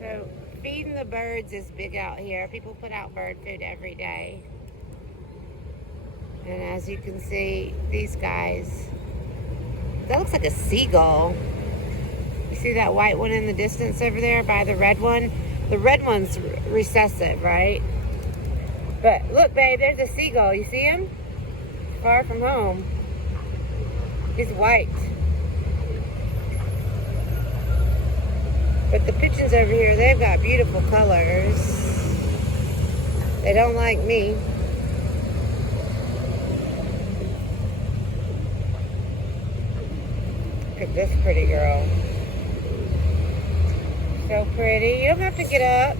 So feeding the birds is big out here. People put out bird food every day. And as you can see, these guys, that looks like a seagull. You see that white one in the distance over there by the red one? The red one's recessive, right? But look, babe, there's a seagull. You see him? Far from home. He's white. But the pigeons over here, they've got beautiful colors. They don't like me. Look at this pretty girl. So pretty. You don't have to get up.